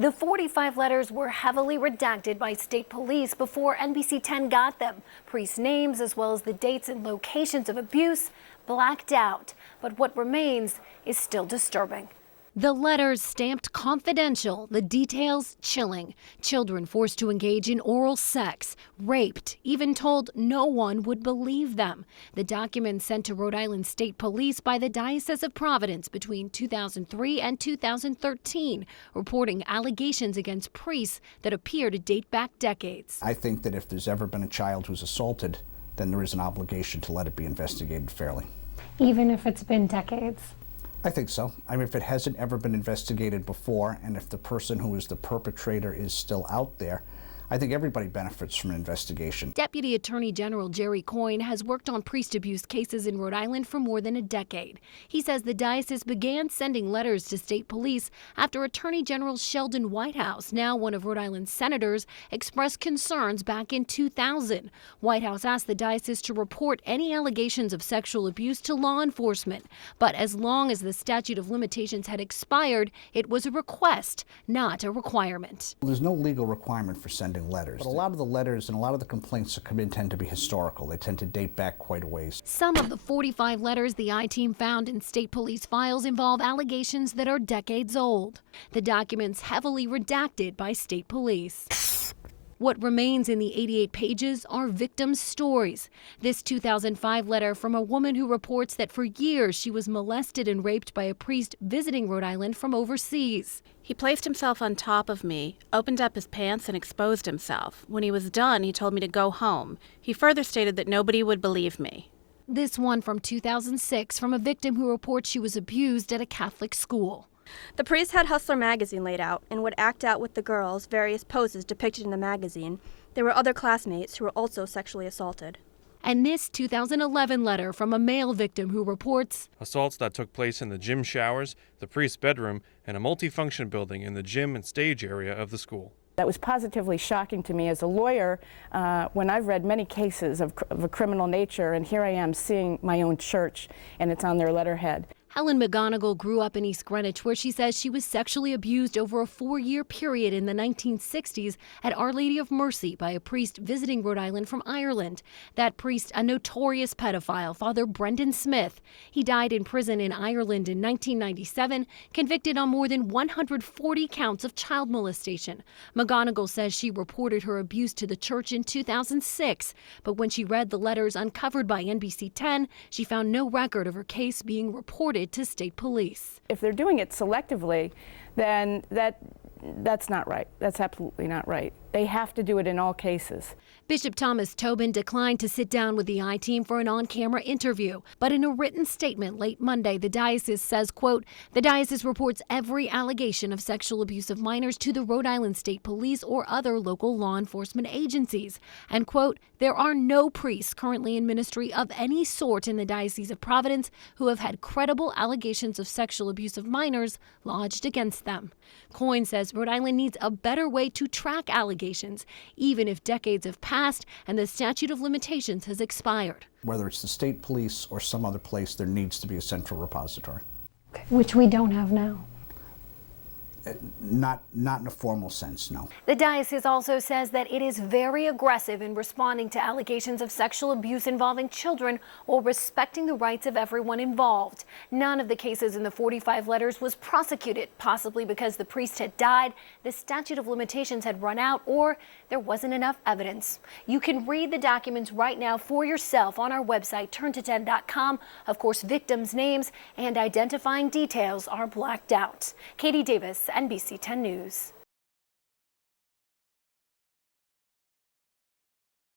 The 45 letters were heavily redacted by state police before NBC 10 got them. Priests' names, as well as the dates and locations of abuse, blacked out. But what remains is still disturbing. The letters stamped confidential, the details chilling. Children forced to engage in oral sex, raped, even told no one would believe them. The documents sent to Rhode Island State Police by the Diocese of Providence between 2003 and 2013, reporting allegations against priests that appear to date back decades. I think that if there's ever been a child who's assaulted, then there is an obligation to let it be investigated fairly. Even if it's been decades? I think so. I mean, if it hasn't ever been investigated before, and if the person who is the perpetrator is still out there, I think everybody benefits from an investigation. Deputy Attorney General Jerry Coyne has worked on priest abuse cases in Rhode Island for more than a decade. He says the diocese began sending letters to state police after Attorney General Sheldon Whitehouse, now one of Rhode Island's senators, expressed concerns back in 2000. Whitehouse asked the diocese to report any allegations of sexual abuse to law enforcement. But as long as the statute of limitations had expired, it was a request, not a requirement. There's no legal requirement for sending letters. But a lot of the letters and a lot of the complaints that come in tend to be historical. They tend to date back quite a ways. Some of the 45 letters the I-Team found in state police files involve allegations that are decades old. The documents heavily redacted by state police. What remains in the 88 pages are victims' stories. This 2005 letter from a woman who reports that for years she was molested and raped by a priest visiting Rhode Island from overseas. He placed himself on top of me, opened up his pants, and exposed himself. When he was done, he told me to go home. He further stated that nobody would believe me. This one from 2006 from a victim who reports she was abused at a Catholic school. The priest had Hustler magazine laid out and would act out with the girls various poses depicted in the magazine. There were other classmates who were also sexually assaulted. And this 2011 letter from a male victim who reports assaults that took place in the gym showers, the priest's bedroom, and a multifunction building in the gym and stage area of the school. That was positively shocking to me as a lawyer when I've read many cases of a criminal nature, and here I am seeing my own church and it's on their letterhead. Helen McGonigal grew up in East Greenwich, where she says she was sexually abused over a 4-year period in the 1960s at Our Lady of Mercy by a priest visiting Rhode Island from Ireland. That priest, a notorious pedophile, Father Brendan Smith. He died in prison in Ireland in 1997, convicted on more than 140 counts of child molestation. McGonigal says she reported her abuse to the church in 2006, but when she read the letters uncovered by NBC 10, she found no record of her case being reported to state police. If they're doing it selectively, then that's not right. That's absolutely not right. They have to do it in all cases. Bishop Thomas Tobin declined to sit down with the I-Team for an on-camera interview, but in a written statement late Monday, the diocese says, quote, the diocese reports every allegation of sexual abuse of minors to the Rhode Island State Police or other local law enforcement agencies, and quote, there are no priests currently in ministry of any sort in the Diocese of Providence who have had credible allegations of sexual abuse of minors lodged against them. Coyne says Rhode Island needs a better way to track allegations, even if decades have passed and the statute of limitations has expired. Whether it's the state police or some other place, there needs to be a central repository. Which we don't have now. Not in a formal sense, no. The diocese also says that it is very aggressive in responding to allegations of sexual abuse involving children while respecting the rights of everyone involved. None of the cases in the 45 letters was prosecuted, possibly because the priest had died, the statute of limitations had run out, or there wasn't enough evidence. You can read the documents right now for yourself on our website, turnto10.com. Of course, victims' names and identifying details are blacked out. Katie Davis, NBC 10 News.